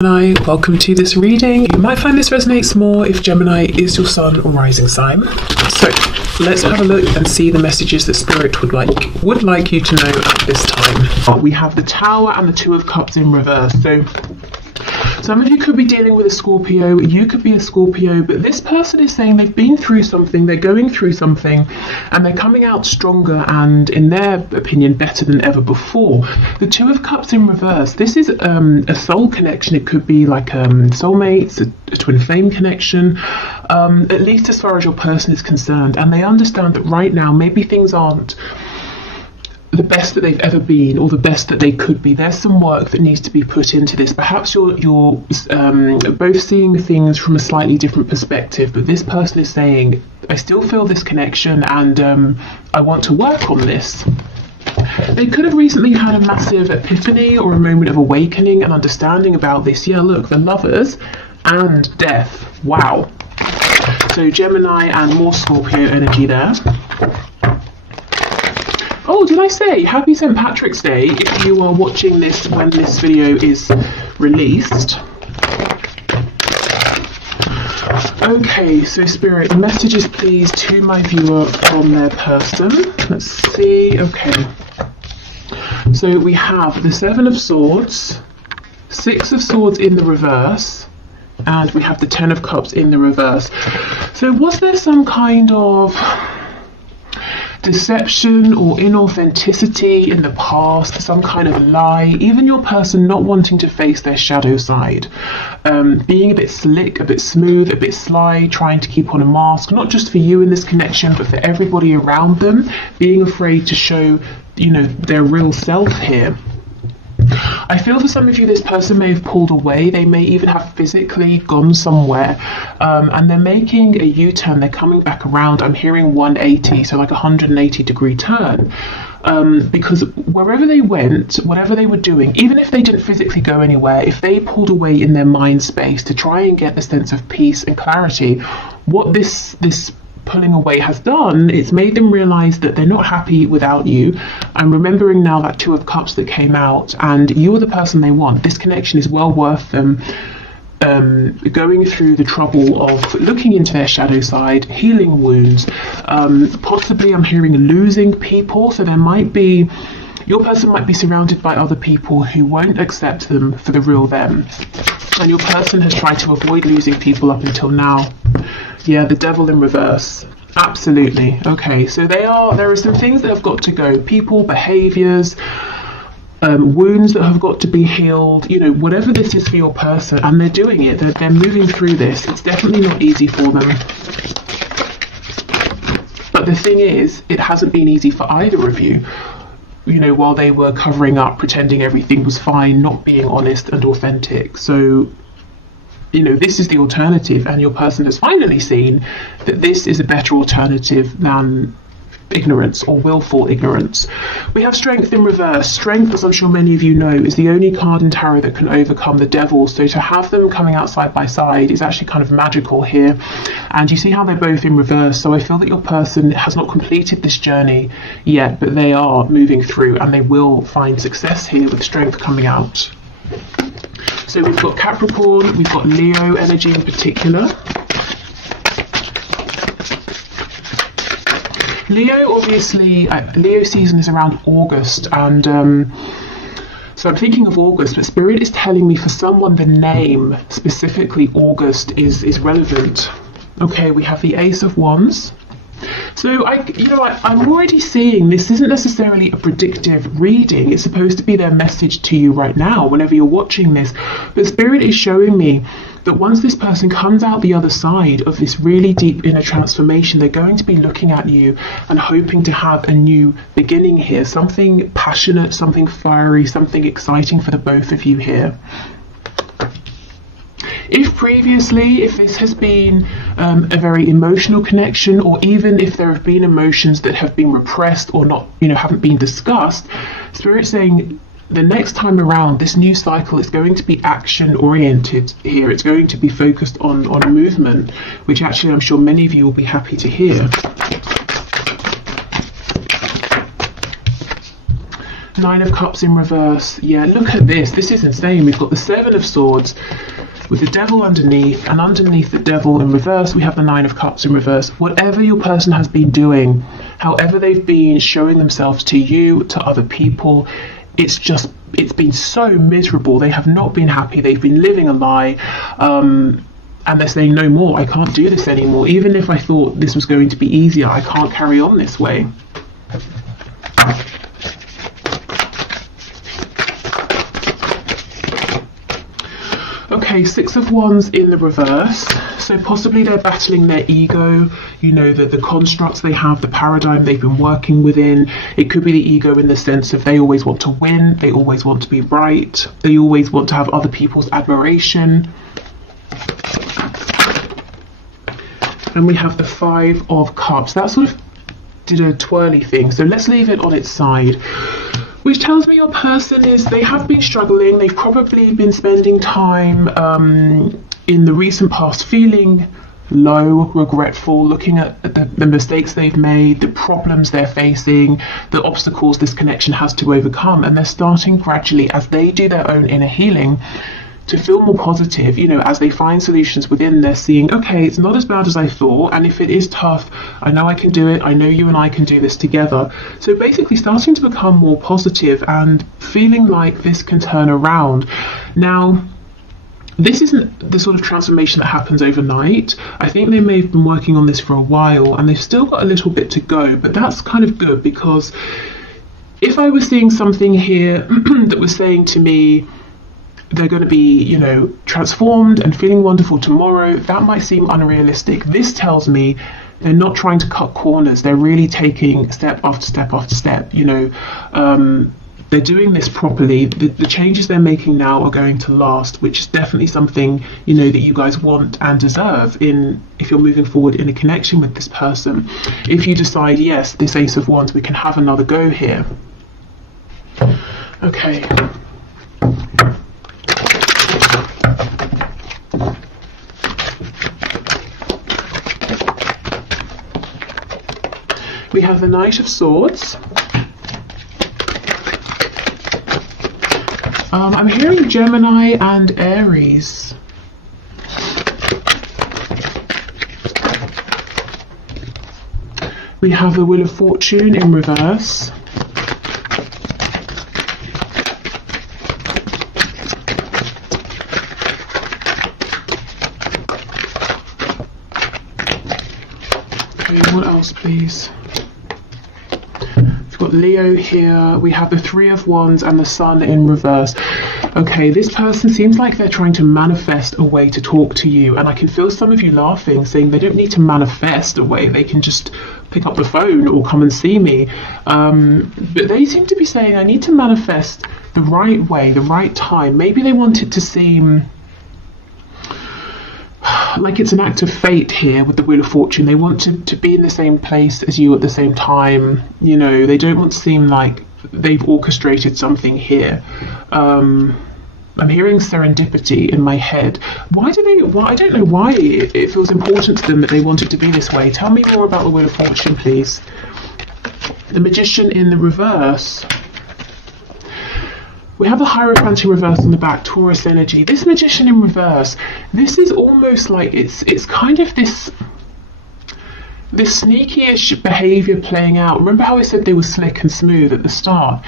Gemini, welcome to this reading. You might find this resonates more if Gemini is your sun or rising sign. So let's have a look and see the messages that Spirit would like you to know at this time. We have the Tower and the Two of Cups in reverse. So some of you could be dealing with a Scorpio, you could be a Scorpio, but this person is saying they've been through something, they're going through something, and they're coming out stronger and, in their opinion, better than ever before. The Two of Cups in reverse, this is a soul connection. It could be like soulmates, a twin flame connection, at least as far as your person is concerned, and they understand that right now maybe things aren't the best that they've ever been or the best that they could be. There's some work that needs to be put into this. Perhaps you're both seeing things from a slightly different perspective, but this person is saying, I still feel this connection and I want to work on this. They could have recently had a massive epiphany or a moment of awakening and understanding about this. Yeah, look, the Lovers and Death. Wow. So Gemini and more Scorpio energy there. Oh, did I say happy St. Patrick's Day if you are watching this when this video is released? Okay, so Spirit, messages please to my viewer from their person. Let's see, okay. So we have the Seven of Swords, Six of Swords in the reverse, and we have the Ten of Cups in the reverse. So was there some kind of deception or inauthenticity in the past, some kind of lie, even your person not wanting to face their shadow side, being a bit slick, a bit smooth, a bit sly, trying to keep on a mask, not just for you in this connection, but for everybody around them, being afraid to show, their real self here. I feel for some of you, this person may have pulled away. They may even have physically gone somewhere, and they're making a U-turn. They're coming back around. I'm hearing 180, so like a 180-degree turn, because wherever they went, whatever they were doing, even if they didn't physically go anywhere, if they pulled away in their mind space to try and get the sense of peace and clarity, what this pulling away has done, it's made them realize that they're not happy without you. I'm remembering now that Two of Cups that came out, and you are the person they want. This connection is well worth them going through the trouble of looking into their shadow side, healing wounds. Possibly I'm hearing losing people, so there might be, your person might be surrounded by other people who won't accept them for the real them, and your person has tried to avoid losing people up until now. Yeah, the Devil in reverse. Absolutely. Okay, so there are some things that have got to go. People, behaviors, wounds that have got to be healed, whatever this is for your person, and they're doing it. They're moving through this. It's definitely not easy for them. But the thing is, it hasn't been easy for either of you. While they were covering up, pretending everything was fine, not being honest and authentic. So this is the alternative, and your person has finally seen that this is a better alternative than ignorance or willful ignorance. We have Strength in reverse. Strength, as I'm sure many of you know, is the only card in tarot that can overcome the devil. So to have them coming out side by side is actually kind of magical here. And you see how they're both in reverse. So I feel that your person has not completed this journey yet, but they are moving through, and they will find success here with Strength coming out. So we've got Capricorn, we've got Leo energy in particular. Leo, obviously, Leo season is around August, and so I'm thinking of August, but Spirit is telling me for someone the name, specifically August, is relevant. Okay, we have the Ace of Wands. So I'm already seeing this isn't necessarily a predictive reading. It's supposed to be their message to you right now, whenever you're watching this. But Spirit is showing me that once this person comes out the other side of this really deep inner transformation, they're going to be looking at you and hoping to have a new beginning here, something passionate, something fiery, something exciting for the both of you here. If previously, if this has been a very emotional connection, or even if there have been emotions that have been repressed or not, haven't been discussed, Spirit's saying the next time around, this new cycle is going to be action oriented here. It's going to be focused on movement, which actually I'm sure many of you will be happy to hear. Nine of Cups in reverse. Yeah, look at this. This is insane. We've got the Seven of Swords with the Devil underneath, and underneath the Devil in reverse, we have the Nine of Cups in reverse. Whatever your person has been doing, however they've been showing themselves to you, to other people, it's been so miserable. They have not been happy. They've been living a lie. And they're saying, no more, I can't do this anymore. Even if I thought this was going to be easier, I can't carry on this way. Okay, Six of Wands in the reverse. So possibly they're battling their ego, you know, the constructs they have, the paradigm they've been working within. It could be the ego in the sense of they always want to win, they always want to be right, they always want to have other people's admiration. And we have the Five of Cups. That sort of did a twirly thing. So let's leave it on its side. Which tells me your person they have been struggling. They've probably been spending time in the recent past feeling low, regretful, looking at the mistakes they've made, the problems they're facing, the obstacles this connection has to overcome. And they're starting gradually, as they do their own inner healing, to feel more positive. You know, as they find solutions within, they're seeing, okay, it's not as bad as I thought, and if it is tough, I know I can do it, I know you and I can do this together. So basically starting to become more positive and feeling like this can turn around. Now, this isn't the sort of transformation that happens overnight. I think they may have been working on this for a while, and they've still got a little bit to go, but that's kind of good, because if I was seeing something here that was saying to me, they're going to be, you know, transformed and feeling wonderful tomorrow, that might seem unrealistic. This tells me they're not trying to cut corners. They're really taking step after step after step. You know, they're doing this properly. The changes they're making now are going to last, which is definitely something, you know, that you guys want and deserve if you're moving forward in a connection with this person. If you decide, yes, this Ace of Wands, we can have another go here. Okay. We have the Knight of Swords. I'm hearing Gemini and Aries. We have the Wheel of Fortune in reverse. Okay, what else, please? We've got Leo here. We have the Three of Wands and the Sun in reverse. Okay, this person seems like they're trying to manifest a way to talk to you, and I can feel some of you laughing, saying they don't need to manifest a way, they can just pick up the phone or come and see me. But they seem to be saying, I need to manifest the right way, the right time. Maybe they want it to seem like it's an act of fate here with the Wheel of Fortune. They want to be in the same place as you at the same time. You know, they don't want to seem like they've orchestrated something here. I'm hearing serendipity in my head. Why I don't know why it feels important to them that they want it to be this way. Tell me more about the Wheel of Fortune, please. The Magician in the reverse. We have the Hierophant in reverse on the back, Taurus energy. This Magician in reverse, this is almost like it's kind of this sneaky-ish behavior playing out. Remember how I said they were slick and smooth at the start?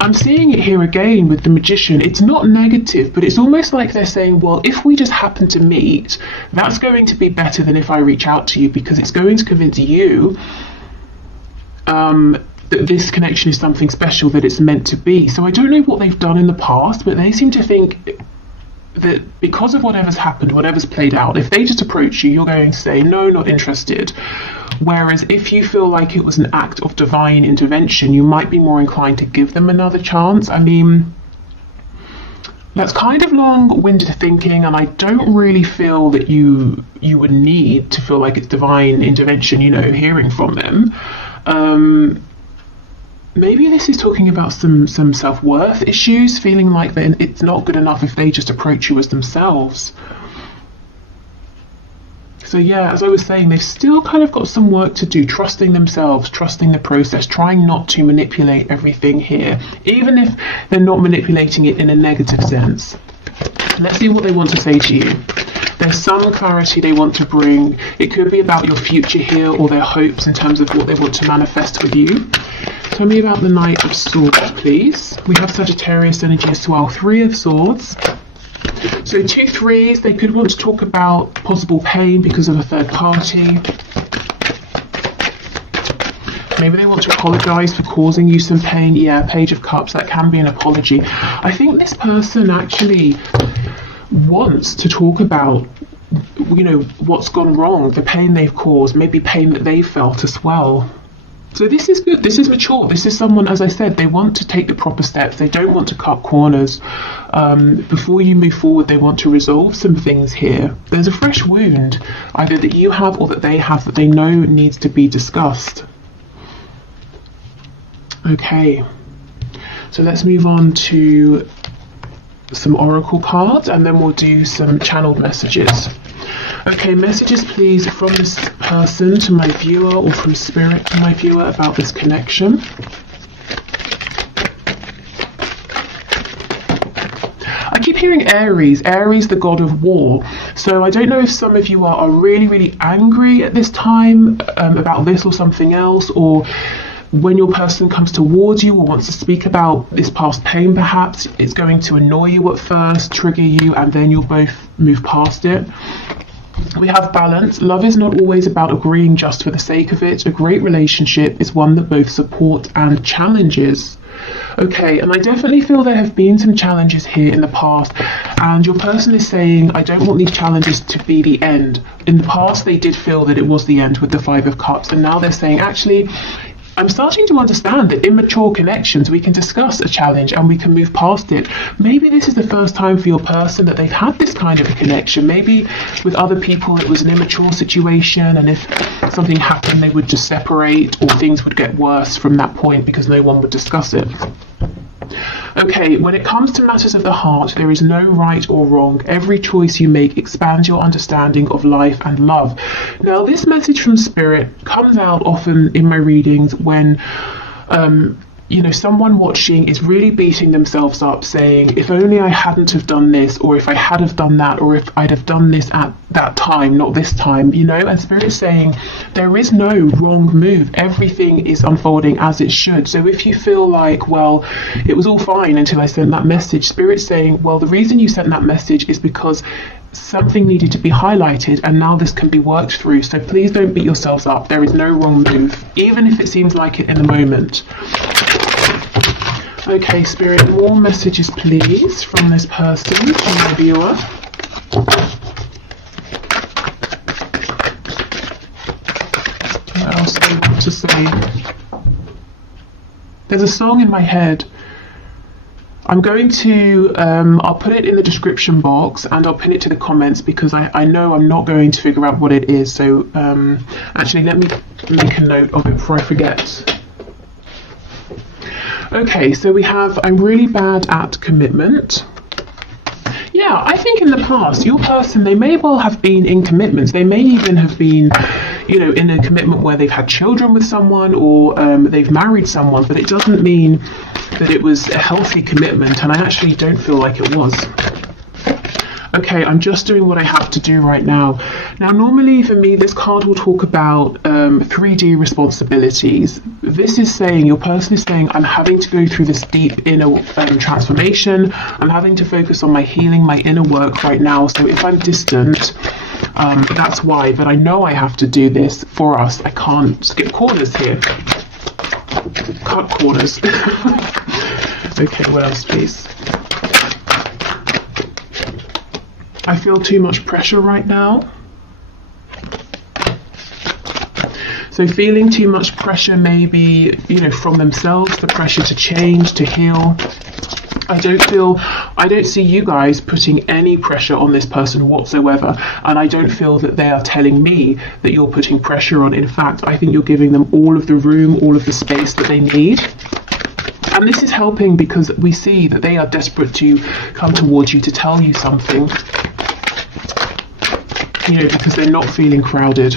I'm seeing it here again with the Magician. It's not negative, but it's almost like they're saying, well, if we just happen to meet, that's going to be better than if I reach out to you, because it's going to convince you that this connection is something special, that it's meant to be. So I don't know what they've done in the past, but they seem to think that because of whatever's happened, whatever's played out, if they just approach you, you're going to say, no, not interested. Whereas if you feel like it was an act of divine intervention, you might be more inclined to give them another chance. I mean, that's kind of long-winded thinking, and I don't really feel that you would need to feel like it's divine intervention, you know, hearing from them. Maybe this is talking about some self-worth issues, feeling like it's not good enough if they just approach you as themselves. So yeah, as I was saying, they've still kind of got some work to do, trusting themselves, trusting the process, trying not to manipulate everything here, even if they're not manipulating it in a negative sense. Let's see what they want to say to you. There's some clarity they want to bring. It could be about your future here, or their hopes in terms of what they want to manifest with you. Tell me about the Knight of Swords, please. We have Sagittarius energy as well. Three of Swords. So 2 3s, they could want to talk about possible pain because of a third party. Maybe they want to apologise for causing you some pain. Yeah, Page of Cups, that can be an apology. I think this person actually wants to talk about, you know, what's gone wrong, the pain they've caused, maybe pain that they've felt as well. So this is good, this is mature, this is someone, as I said, they want to take the proper steps, they don't want to cut corners. Before you move forward, they want to resolve some things here. There's a fresh wound, either that you have or that they have, that they know needs to be discussed. Okay, so let's move on to some oracle cards, and then we'll do some channeled messages. Okay, messages please from this person to my viewer, or from spirit to my viewer, about this connection. I keep hearing Aries, Aries the god of war. So I don't know if some of you are really, really angry at this time about this or something else, or when your person comes towards you or wants to speak about this past pain, perhaps it's going to annoy you at first, trigger you, and then you'll both move past it. We have balance. Love is not always about agreeing just for the sake of it. A great relationship is one that both support and challenges. Okay, and I definitely feel there have been some challenges here in the past, and your person is saying, I don't want these challenges to be the end. In the past, they did feel that it was the end with the Five of Cups, and now they're saying, actually, I'm starting to understand that in mature connections, we can discuss a challenge and we can move past it. Maybe this is the first time for your person that they've had this kind of a connection. Maybe with other people it was an immature situation, and if something happened they would just separate, or things would get worse from that point because no one would discuss it. Okay, when it comes to matters of the heart, there is no right or wrong. Every choice you make expands your understanding of life and love. Now, this message from Spirit comes out often in my readings when you know, someone watching is really beating themselves up, saying, if only I hadn't have done this, or if I had have done that, or if I'd have done this at that time, not this time, you know. And Spirit's saying there is no wrong move. Everything is unfolding as it should. So if you feel like, well, it was all fine until I sent that message, Spirit's saying, well, the reason you sent that message is because something needed to be highlighted, and now this can be worked through. So please don't beat yourselves up. There is no wrong move, even if it seems like it in the moment. Okay, Spirit, more messages please from this person to my viewer. What else do I want to say? There's a song in my head. I'm going to, I'll put it in the description box, and I'll pin it to the comments, because I know I'm not going to figure out what it is. So actually, let me make a note of it before I forget. Okay, so we have, I'm really bad at commitment. Yeah, I think in the past, your person, they may well have been in commitments. They may even have been, you know, in a commitment where they've had children with someone, or they've married someone, but it doesn't mean that it was a healthy commitment, and I actually don't feel like it was. Okay, I'm just doing what I have to do right now. Now, normally for me, this card will talk about 3D responsibilities. This is saying, your person is saying, I'm having to go through this deep inner transformation. I'm having to focus on my healing, my inner work right now. So if I'm distant, that's why. But I know I have to do this for us. I can't skip corners here. Cut corners. Okay, what else, please? I feel too much pressure right now. So feeling too much pressure, maybe, you know, from themselves, the pressure to change, to heal. I don't see you guys putting any pressure on this person whatsoever. And I don't feel that they are telling me that you're putting pressure on. In fact, I think you're giving them all of the room, all of the space that they need. And this is helping because we see that they are desperate to come towards you, to tell you something. because they're not feeling crowded.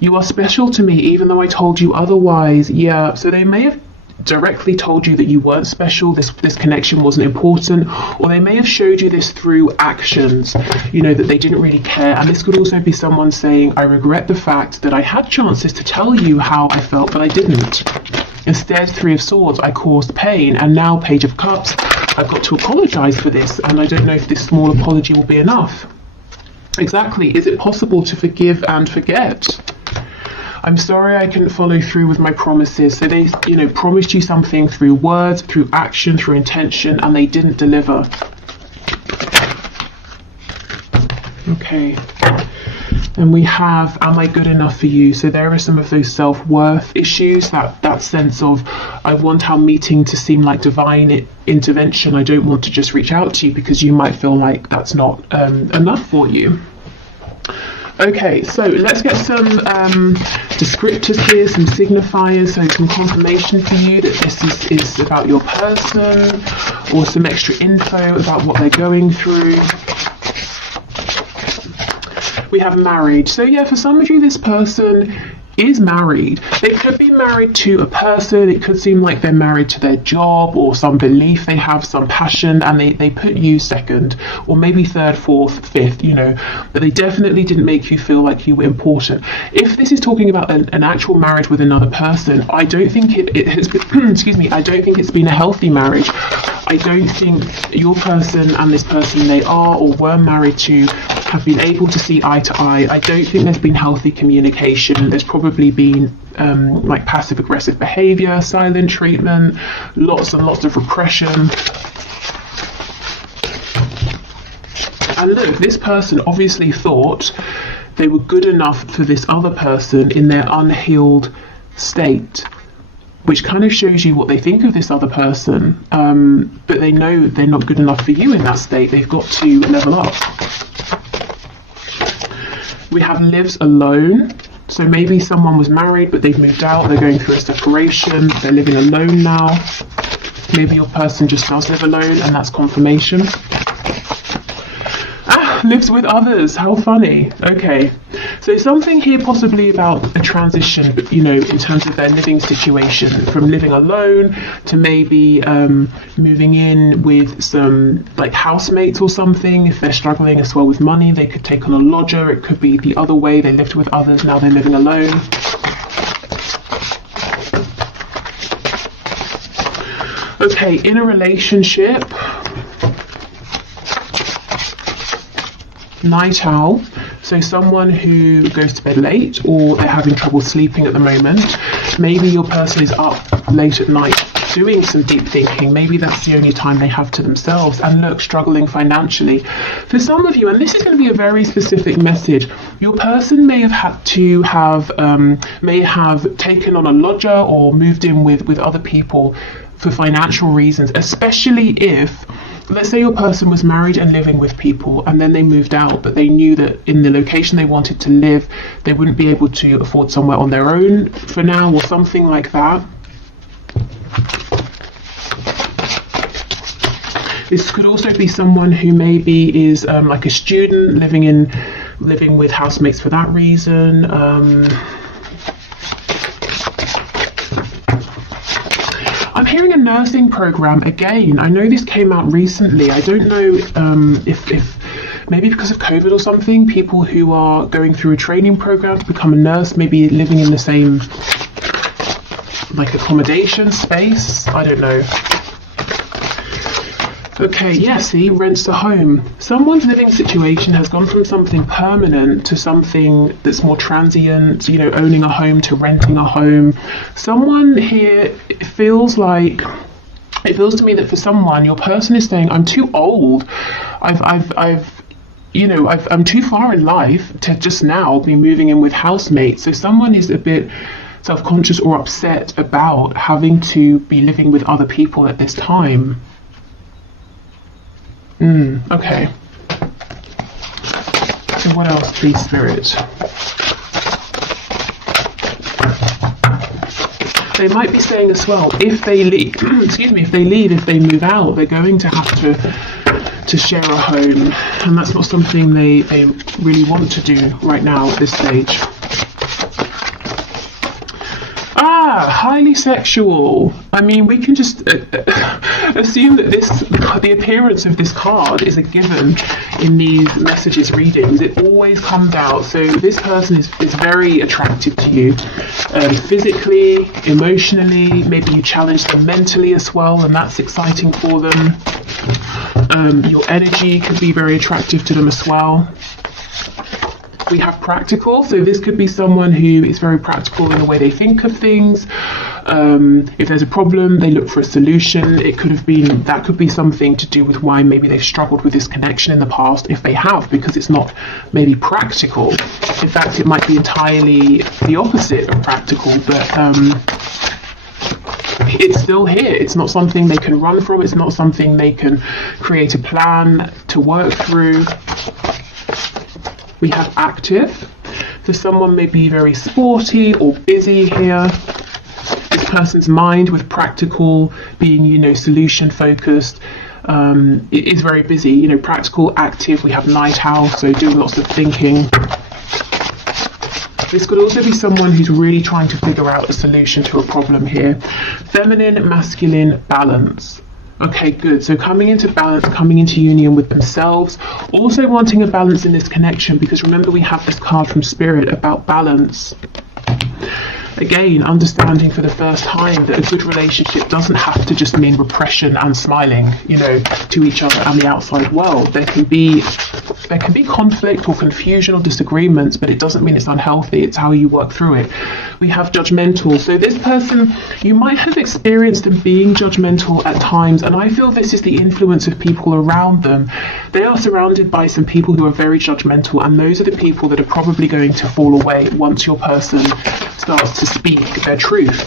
You are special to me, even though I told you otherwise. Yeah, so they may have directly told you that you weren't special, this connection wasn't important, or they may have showed you this through actions, that they didn't really care. And this could also be someone saying, I regret the fact that I had chances to tell you how I felt, but I didn't. Instead, Three of Swords, I caused pain, and now Page of Cups, I've got to apologize for this, and I don't know if this small apology will be enough. Exactly. Is it possible to forgive and forget? I'm sorry I couldn't follow through with my promises. So they, promised you something through words, through action, through intention, and they didn't deliver. Okay. And we have, am I good enough for you? So there are some of those self-worth issues, that sense of, I want our meeting to seem like divine intervention. I don't want to just reach out to you because you might feel like that's not enough for you. Okay, so let's get some descriptors here, some signifiers, so some confirmation for you that this is about your person, or some extra info about what they're going through. We have married. So yeah, for some of you, this person is married. They could be married to a person. It could seem like they're married to their job or some belief they have, some passion, and they put you second, or maybe third, fourth, fifth, but they definitely didn't make you feel like you were important. If this is talking about an actual marriage with another person, I don't think it has been, excuse me, I don't think it's been a healthy marriage. I don't think your person and this person they are or were married to have been able to see eye to eye. I don't think there's been healthy communication. There's probably been like passive aggressive behavior, silent treatment, lots and lots of repression. And look, this person obviously thought they were good enough for this other person in their unhealed state, which kind of shows you what they think of this other person, but they know they're not good enough for you in that state. They've got to level up. We have lives alone. So maybe someone was married, but they've moved out, they're going through a separation, they're living alone now. Maybe your person just does live alone, and that's confirmation. Lives with others, how funny. Okay, so something here possibly about a transition, but in terms of their living situation, from living alone to maybe moving in with some like housemates or something. If they're struggling as well with money, they could take on a lodger. It could be the other way, they lived with others, now they're living alone. Okay, in a relationship, night owl, so someone who goes to bed late, or they're having trouble sleeping at the moment. Maybe your person is up late at night doing some deep thinking. Maybe that's the only time they have to themselves, and look, struggling financially. For some of you, and this is going to be a very specific message, your person may have had to may have taken on a lodger or moved in with other people for financial reasons, especially if, let's say your person was married and living with people, and then they moved out, but they knew that in the location they wanted to live, they wouldn't be able to afford somewhere on their own for now, or something like that. This could also be someone who maybe is like a student living with housemates for that reason. I'm hearing a nursing program again. I know this came out recently. I don't know if maybe because of COVID or something, people who are going through a training program to become a nurse, maybe living in the same like accommodation space. I don't know. Okay, yeah, see, rents a home. Someone's living situation has gone from something permanent to something that's more transient, owning a home to renting a home. Someone here, it feels to me that for someone, your person is saying, I'm too old. I'm too far in life to just now be moving in with housemates. So someone is a bit self-conscious or upset about having to be living with other people at this time. Okay. So what else, please, Spirit? They might be saying as well, if they leave, if they move out, they're going to have to to share a home, and that's not something they really want to do right now at this stage. Highly sexual. I mean, we can just assume that the appearance of this card is a given in these messages readings. It always comes out. So this person is very attractive to you, physically, emotionally. Maybe you challenge them mentally as well, and that's exciting for them. Your energy could be very attractive to them as well. We have practical, so this could be someone who is very practical in the way they think of things. If there's a problem, they look for a solution. That could be something to do with why maybe they've struggled with this connection in the past, if they have, because it's not maybe practical. In fact, it might be entirely the opposite of practical, but it's still here. It's not something they can run from. It's not something they can create a plan to work through. We have active. So someone may be very sporty or busy here. This person's mind with practical being, solution focused, it is very busy, practical, active. We have night owl, so doing lots of thinking. This could also be someone who's really trying to figure out a solution to a problem here. Feminine, masculine, balance. Okay, good. So coming into balance, coming into union with themselves, also wanting a balance in this connection, because remember we have this card from Spirit about balance. Again, understanding for the first time that a good relationship doesn't have to just mean repression and smiling, to each other and the outside world. There can be conflict or confusion or disagreements, but it doesn't mean it's unhealthy. It's how you work through it. We have judgmental. So this person, you might have experienced them being judgmental at times, and I feel this is the influence of people around them. They are surrounded by some people who are very judgmental, and those are the people that are probably going to fall away once your person starts to speak their truth.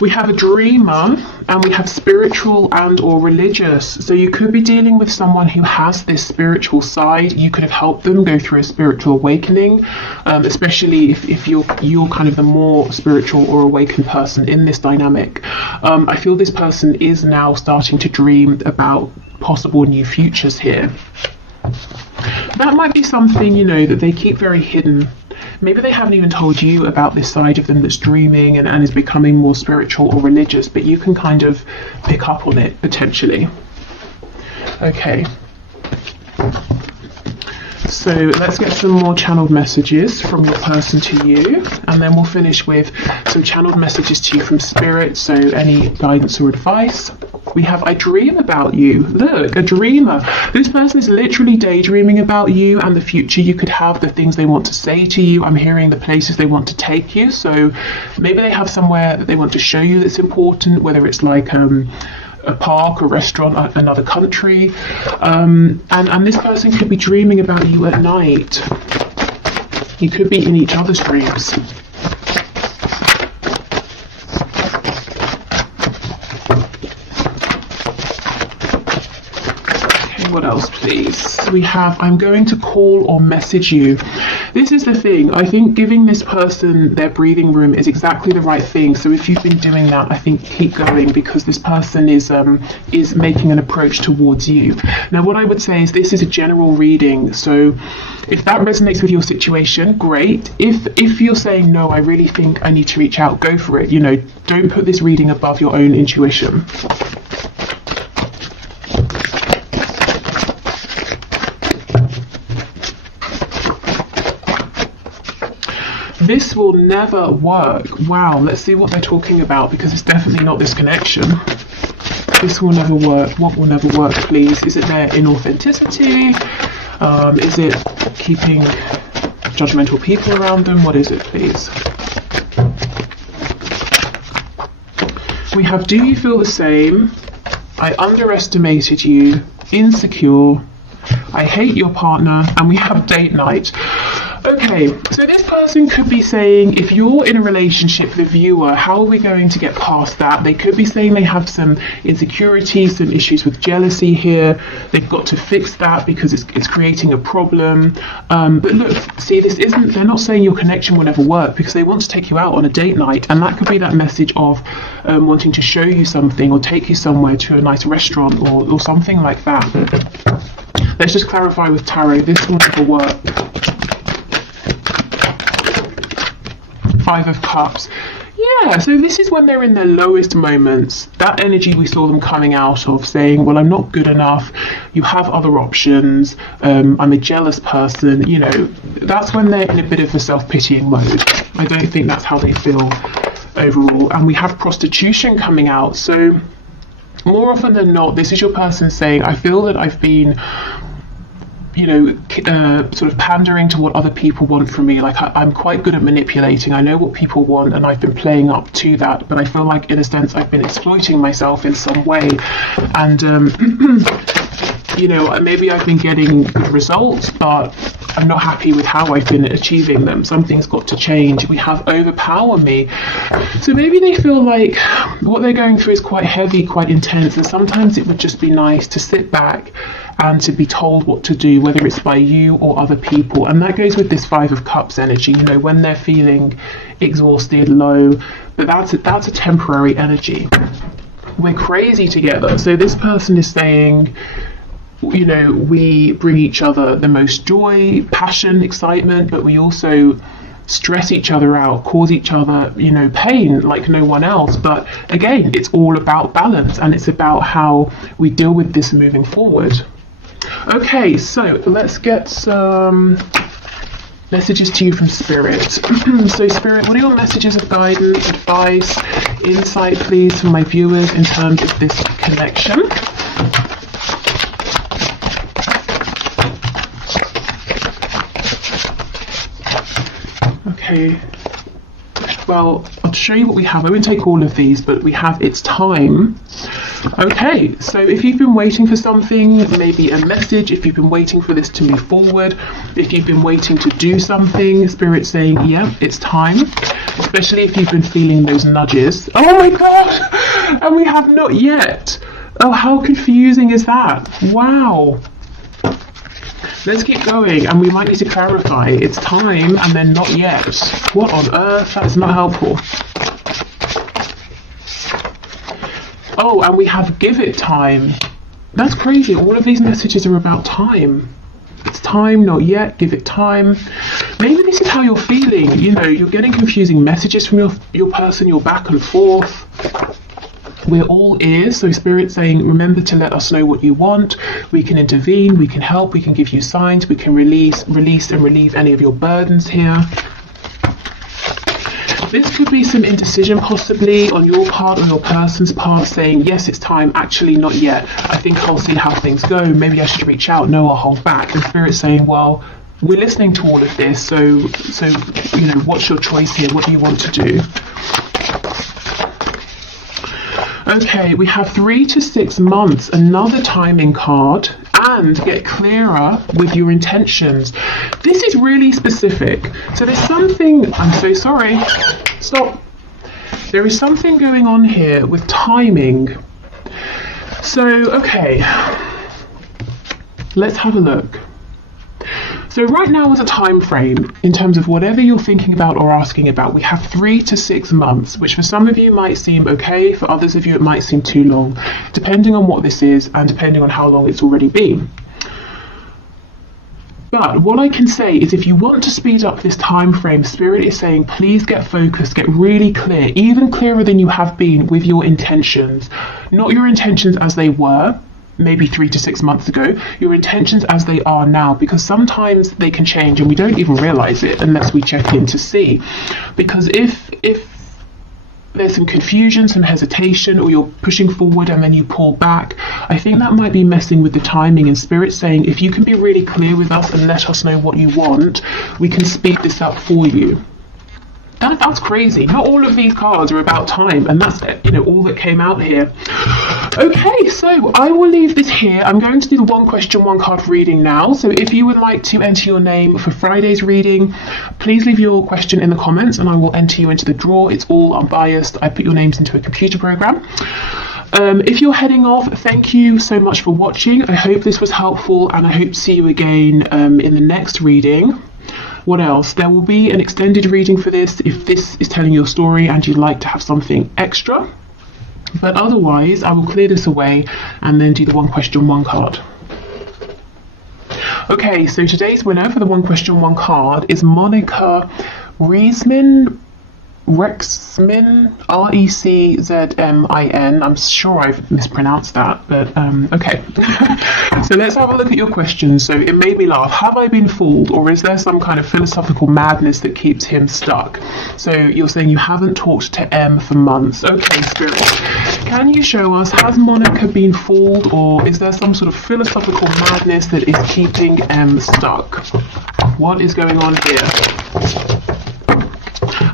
We have a dreamer, and we have spiritual and or religious. So you could be dealing with someone who has this spiritual side. You could have helped them go through a spiritual awakening, especially if you're kind of the more spiritual or awakened person in this dynamic. I feel this person is now starting to dream about possible new futures here. That might be something, that they keep very hidden. Maybe they haven't even told you about this side of them that's dreaming and is becoming more spiritual or religious, but you can kind of pick up on it potentially. Okay. So let's get some more channeled messages from your person to you, and then we'll finish with some channeled messages to you from Spirit, so any guidance or advice. We have I dream about you. Look, a dreamer. This person is literally daydreaming about you and the future you could have, the things they want to say to you. I'm hearing the places they want to take you. So maybe they have somewhere that they want to show you that's important, whether it's like a park, a restaurant, another country. And this person could be dreaming about you at night. You could be in each other's dreams. What else, please? We have I'm going to call or message you. This is the thing. I think giving this person their breathing room is exactly the right thing. So if you've been doing that, I think keep going, because this person is making an approach towards you. Now, what I would say is this is a general reading. So if that resonates with your situation, great. If you're saying, no, I really think I need to reach out, go for it. Don't put this reading above your own intuition. This will never work. Wow, let's see what they're talking about, because it's definitely not this connection. This will never work. What will never work, please? Is it their inauthenticity? Is it keeping judgmental people around them? What is it, please? We have do you feel the same? I underestimated you. Insecure. I hate your partner. And we have date night. Okay, so this person could be saying, if you're in a relationship, the viewer, how are we going to get past that? They could be saying they have some insecurities, some issues with jealousy here. They've got to fix that because it's creating a problem. But look, see, they're not saying your connection will never work, because they want to take you out on a date night. And that could be that message of wanting to show you something or take you somewhere to a nice restaurant or something like that. Let's just clarify with tarot, this will never work. Five of Cups. Yeah, so this is when they're in their lowest moments. That energy we saw them coming out of, saying, well, I'm not good enough, you have other options, I'm a jealous person, you know, that's when they're in a bit of a self-pitying mode. I don't think that's how they feel overall. And we have prostitution coming out. So more often than not, this is your person saying, I feel that I've been, you know, sort of pandering to what other people want from me. Like I'm quite good at manipulating. I know what people want and I've been playing up to that, but I feel like in a sense I've been exploiting myself in some way. And you know, maybe I've been getting good results, but I'm not happy with how I've been achieving them. Something's got to change. We have overpower me. So maybe they feel like what they're going through is quite heavy, quite intense, and sometimes it would just be nice to sit back and to be told what to do, whether it's by you or other people. And that goes with this Five of Cups energy, you know, when they're feeling exhausted, low, but that's a temporary energy. We're crazy together. So this person is saying, you know, we bring each other the most joy, passion, excitement, but we also stress each other out, cause each other, you know, pain like no one else. But again, it's all about balance, and it's about how we deal with this moving forward. Okay, so let's get some messages to you from Spirit. So Spirit, what are your messages of guidance, advice, insight, please, for my viewers in terms of this connection? Okay, well, I'll show you what we have. I won't take all of these, but we have It's Time. Okay, so if you've been waiting for something, maybe a message, if you've been waiting for this to move forward, if you've been waiting to do something, Spirit's saying, yeah, it's time. Especially if you've been feeling those nudges. Oh my God! And we have not yet. Oh, how confusing is that? Wow. Let's keep going, and we might need to clarify. It's time and then not yet. What on earth? That's not helpful. Oh, and we have give it time. That's crazy. All of these messages are about time. It's time, not yet, give it time. Maybe this is how you're feeling. You know, you're getting confusing messages from your person, you're back and forth. We're all ears, so Spirit's saying, remember to let us know what you want. We can intervene, we can help, we can give you signs, we can release and relieve any of your burdens here. This could be some indecision possibly on your part or your person's part, saying, yes, it's time, actually not yet. I think I'll see how things go. Maybe I should reach out. No, I'll hold back. And Spirit's saying, well, we're listening to all of this, so you know, what's your choice here? What do you want to do? Okay, we have 3 to 6 months, another timing card, and get clearer with your intentions. This is really specific. So there's something, I'm so sorry, stop. There is something going on here with timing. So, okay, let's have a look. So right now is a time frame in terms of whatever you're thinking about or asking about. We have 3 to 6 months, which for some of you might seem okay, for others of you it might seem too long, depending on what this is and depending on how long it's already been. But what I can say is, if you want to speed up this time frame, Spirit is saying, please get focused, get really clear, even clearer than you have been with your intentions. Not your intentions as they were, maybe 3 to 6 months ago, your intentions as they are now, because sometimes they can change and we don't even realize it unless we check in to see. Because if there's some confusion, some hesitation, or you're pushing forward and then you pull back, I think that might be messing with the timing. And Spirit saying, if you can be really clear with us and let us know what you want, we can speed this up for you. That's crazy. Not all of these cards are about time, and that's, you know, all that came out here. Okay, so I will leave this here. I'm going to do the one question, one card reading now. So if you would like to enter your name for Friday's reading, please leave your question in the comments and I will enter you into the draw. It's all unbiased. I put your names into a computer program. If you're heading off, thank you so much for watching. I hope this was helpful and I hope to see you again in the next reading. What else? There will be an extended reading for this if this is telling your story and you'd like to have something extra. But otherwise, I will clear this away and then do the one question, one card. Okay, so today's winner for the one question, one card is Monica Rexmin, Reczmin. I'm sure I've mispronounced that, but okay. So let's have a look at your questions. So it made me laugh. Have I been fooled, or is there some kind of philosophical madness that keeps him stuck? So you're saying you haven't talked to M for months. Okay, Spirit, can you show us, has Monica been fooled, or is there some sort of philosophical madness that is keeping M stuck? What is going on here?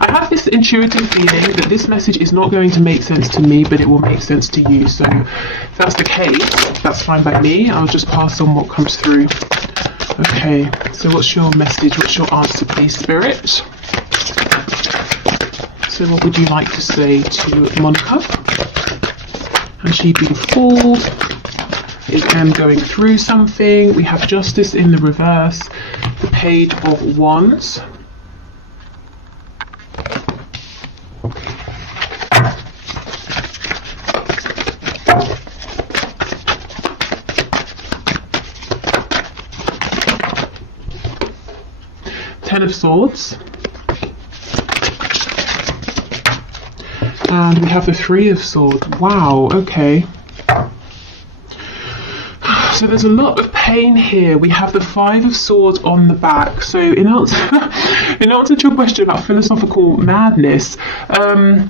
I have this intuitive feeling that this message is not going to make sense to me, but it will make sense to you. So if that's the case, that's fine by me. I'll just pass on what comes through. Okay, so what's your message? What's your answer, please, Spirit? So what would you like to say to Monica? Has she been fooled? Is M going through something? We have Justice in the reverse, the Page of Wands. Ten of Swords, and we have the Three of Swords. Wow, okay. So there's a lot of pain here. We have the Five of Swords on the back. So in answer to your question about philosophical madness, I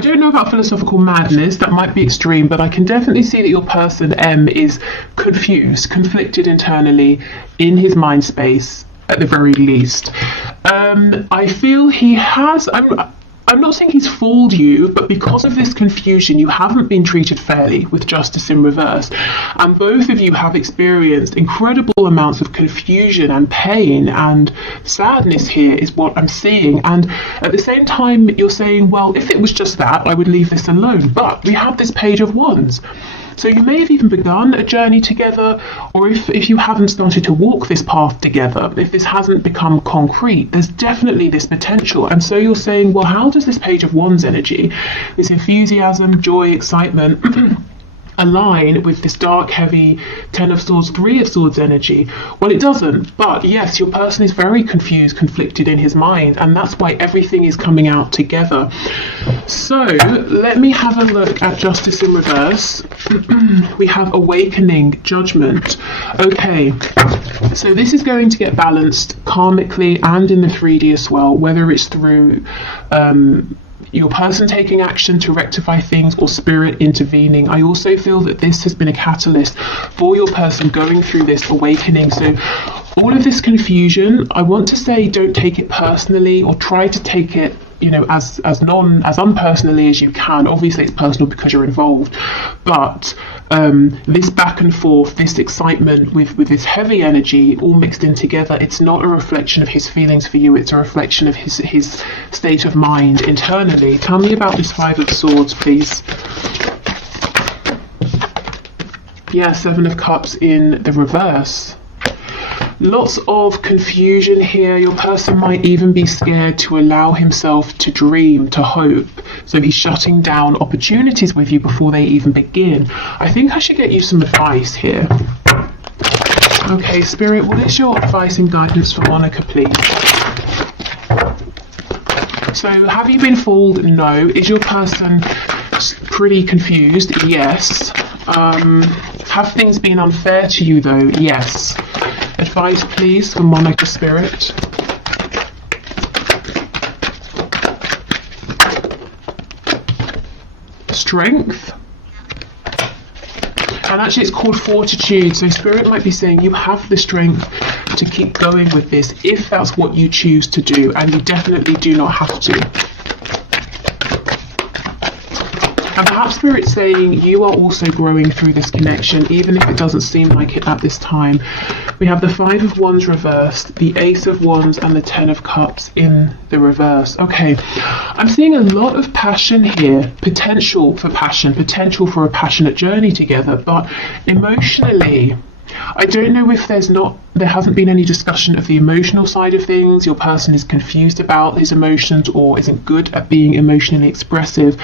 don't know about philosophical madness, that might be extreme, but I can definitely see that your person, M, is confused, conflicted internally in his mind space, at the very least. I feel he has, I'm not saying he's fooled you, but because of this confusion, you haven't been treated fairly with Justice in reverse. And both of you have experienced incredible amounts of confusion and pain and sadness here is what I'm seeing. And at the same time, you're saying, well, if it was just that, I would leave this alone. But we have this Page of Wands. So you may have even begun a journey together, or if you haven't started to walk this path together, if this hasn't become concrete, there's definitely this potential. And so you're saying, well, how does this Page of Wands energy, this enthusiasm, joy, excitement, align with this dark, heavy Ten of Swords, Three of Swords energy? Well, it doesn't, but yes, your person is very confused, conflicted in his mind, and that's why everything is coming out together. So let me have a look at Justice in reverse. We have Awakening, Judgment. Okay, so this is going to get balanced karmically and in the 3D as well, whether it's through your person taking action to rectify things or Spirit intervening. I also feel that this has been a catalyst for your person going through this awakening. So all of this confusion, I want to say, don't take it personally, or try to take it, you know, as unpersonally as you can. Obviously it's personal because you're involved, but this back and forth, this excitement with this heavy energy all mixed in together, it's not a reflection of his feelings for you, it's a reflection of his state of mind internally. Tell me about this Five of Swords, please. Yeah, Seven of Cups in the reverse. Lots of confusion here. Your person might even be scared to allow himself to dream, to hope. So he's shutting down opportunities with you before they even begin. I think I should get you some advice here. Okay, Spirit, what is your advice and guidance for Monica, please? So have you been fooled? No. Is your person pretty confused? Yes. Have things been unfair to you though? Yes. Advice please for Monica, Spirit. Strength. And actually it's called Fortitude. So Spirit might be saying you have the strength to keep going with this if that's what you choose to do, and you definitely do not have to. And perhaps Spirit's saying you are also growing through this connection, even if it doesn't seem like it at this time. We have the Five of Wands reversed, the Ace of Wands, and the Ten of Cups in the reverse. Okay, I'm seeing a lot of passion here, potential for passion, potential for a passionate journey together, but emotionally, I don't know if there hasn't been any discussion of the emotional side of things. Your person is confused about his emotions or isn't good at being emotionally expressive.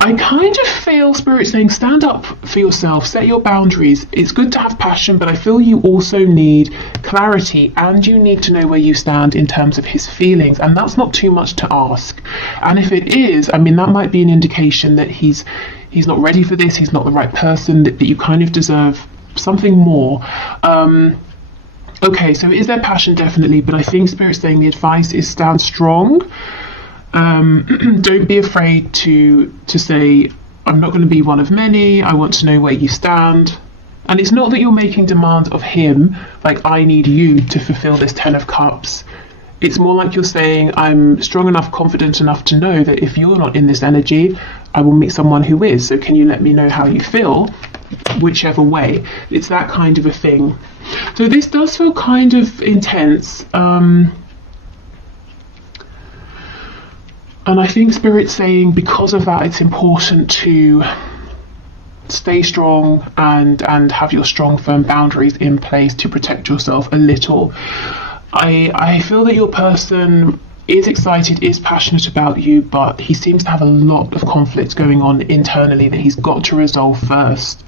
I kind of feel Spirit saying stand up for yourself, set your boundaries. It's good to have passion, but I feel you also need clarity and you need to know where you stand in terms of his feelings, and that's not too much to ask. And if it is, I mean, that might be an indication that he's not ready for this, he's not the right person, that you kind of deserve something more. Okay, so is there passion? Definitely, but I think Spirit's saying the advice is stand strong. Don't be afraid to say, I'm not going to be one of many, I want to know where you stand. And it's not that you're making demands of him, like I need you to fulfill this Ten of Cups. It's more like you're saying, I'm strong enough, confident enough to know that if you're not in this energy, I will meet someone who is. So can you let me know how you feel? Whichever way. It's that kind of a thing. So this does feel kind of intense. And I think Spirit's saying because of that, it's important to stay strong and have your strong, firm boundaries in place to protect yourself a little. I feel that your person is excited, is passionate about you, but he seems to have a lot of conflict going on internally that he's got to resolve first.